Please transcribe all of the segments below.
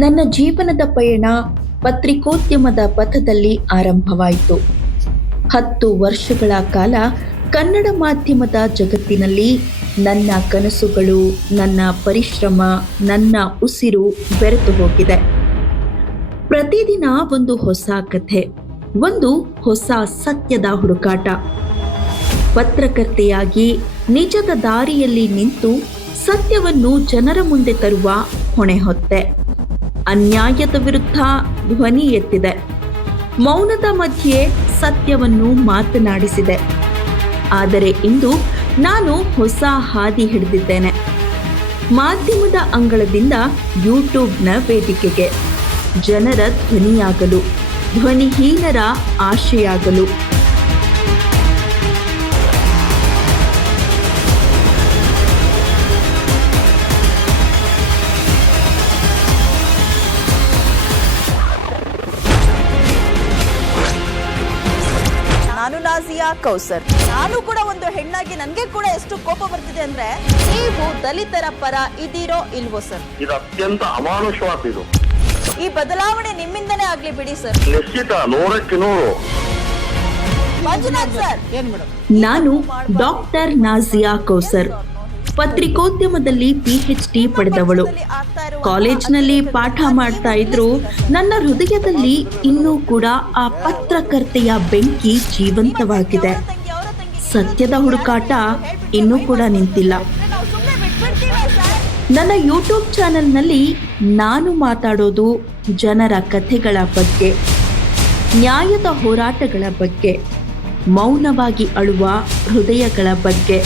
ನನ್ನ ಜೀವನದ ಪಯಣ ಪತ್ರಿಕೋದ್ಯಮದ ಪಥದಲ್ಲಿ ಆರಂಭವಾಯಿತು. 10 ವರ್ಷಗಳ ಕಾಲ ಕನ್ನಡ ಮಾಧ್ಯಮದ ಜಗತ್ತಿನಲ್ಲಿ ನನ್ನ ಕನಸುಗಳು, ನನ್ನ ಪರಿಶ್ರಮ, ನನ್ನ ಉಸಿರು ಬೆರೆತು ಹೋಗಿದೆ. ಪ್ರತಿದಿನ ಒಂದು ಹೊಸ ಕಥೆ, ಒಂದು ಹೊಸ ಸತ್ಯದ ಹುಡುಕಾಟ. ಪತ್ರಕರ್ತೆಯಾಗಿ ನಿಜದ ದಾರಿಯಲ್ಲಿ ನಿಂತು ಸತ್ಯವನ್ನು ಜನರ ಮುಂದೆ ತರುವ ಹೊಣೆ ಹೊತ್ತೆ. ಅನ್ಯಾಯದ ವಿರುದ್ಧ ಧ್ವನಿ ಎತ್ತಿದೆ. ಮೌನದ ಮಧ್ಯೆ ಸತ್ಯವನ್ನು ಮಾತನಾಡಿಸಿದೆ. ಆದರೆ ಇಂದು ನಾನು ಹೊಸ ಹಾದಿ ಹಿಡಿದಿದ್ದೇನೆ. ಮಾಧ್ಯಮದ ಅಂಗಳದಿಂದ ಯೂಟ್ಯೂಬ್ನ ವೇದಿಕೆಗೆ ಜನರ ಧ್ವನಿಯಾಗಲು, ಧ್ವನಿಹೀನರ ಆಶೆಯಾಗಲು. ನಾನು ನಾಜಿಯಾ ಕೌಸರ್. ನಾನು ಕೂಡ ಒಂದು ಹೆಣ್ಣಾಗಿ ನನಗೆ ಕೂಡ ಎಷ್ಟು ಕೋಪ ಬರ್ತಿದೆ ಅಂದ್ರೆ, ನೀವು ದಲಿತರ ಪರ ಇದೀರೋ ಇಲ್ವೋ ಸರ್? ಇದು ಅತ್ಯಂತ ಅಮಾನುಷವಾದ. ಈ ಬದಲಾವಣೆ ನಿಮ್ಮಿಂದನೇ ಆಗ್ಲಿ ಬಿಡಿ ಸರ್. ನಿಶ್ಚಿತ 100ಕ್ಕೆ 100. ಮಂಜುನಾಥ್ ಸರ್, ನಾನು ಡಾಕ್ಟರ್ ನಾಜಿಯಾ ಕೌಸರ್, ಪತ್ರಿಕೋದ್ಯಮದಲ್ಲಿ PhD ಪಡೆದವಳು. ಕಾಲೇಜ್ನಲ್ಲಿ ಪಾಠ ಮಾಡ್ತಾ ಇದ್ರು ನನ್ನ ಹೃದಯದಲ್ಲಿ ಇನ್ನೂ ಕೂಡ ಆ ಪತ್ರಕರ್ತೆಯ ಬೆಂಕಿ ಜೀವಂತವಾಗಿದೆ. ಸತ್ಯದ ಹುಡುಕಾಟ ಇನ್ನೂ ಕೂಡ ನಿಂತಿಲ್ಲ. ನನ್ನ ಯೂಟ್ಯೂಬ್ ಚಾನೆಲ್ನಲ್ಲಿ ನಾನು ಮಾತಾಡೋದು ಜನರ ಕಥೆಗಳ ಬಗ್ಗೆ, ನ್ಯಾಯದ ಹೋರಾಟಗಳ ಬಗ್ಗೆ, ಮೌನವಾಗಿ ಅಳುವ ಹೃದಯಗಳ ಬಗ್ಗೆ.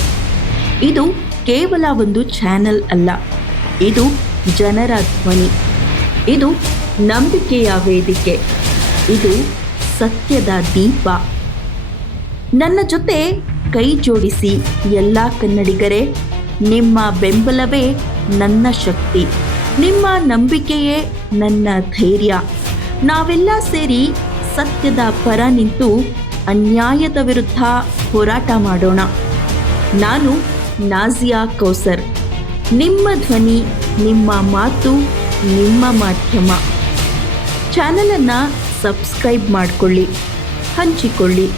ಇದು ಕೇವಲ ಒಂದು ಚಾನೆಲ್ ಅಲ್ಲ, ಇದು ಜನರ ಧ್ವನಿ, ಇದು ನಂಬಿಕೆಯ ವೇದಿಕೆ, ಇದು ಸತ್ಯದ ದೀಪ. ನನ್ನ ಜೊತೆ ಕೈ ಜೋಡಿಸಿ ಎಲ್ಲ ಕನ್ನಡಿಗರೇ. ನಿಮ್ಮ ಬೆಂಬಲವೇ ನನ್ನ ಶಕ್ತಿ, ನಿಮ್ಮ ನಂಬಿಕೆಯೇ ನನ್ನ ಧೈರ್ಯ. ನಾವೆಲ್ಲ ಸೇರಿ ಸತ್ಯದ ಪರ ನಿಂತು ಅನ್ಯಾಯದ ವಿರುದ್ಧ ಹೋರಾಟ ಮಾಡೋಣ. ನಾನು ನಾಜಿಯಾ ಕೌಸರ್, ನಿಮ್ಮ ಧ್ವನಿ, ನಿಮ್ಮ ಮಾತು, ನಿಮ್ಮ ಮಾಧ್ಯಮ. ಚಾನಲನ್ನು ಸಬ್ಸ್ಕ್ರೈಬ್ ಮಾಡಿಕೊಳ್ಳಿ, ಹಂಚಿಕೊಳ್ಳಿ.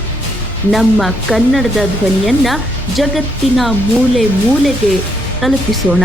ನಮ್ಮ ಕನ್ನಡದ ಧ್ವನಿಯನ್ನು ಜಗತ್ತಿನ ಮೂಲೆ ಮೂಲೆಗೆ ತಲುಪಿಸೋಣ.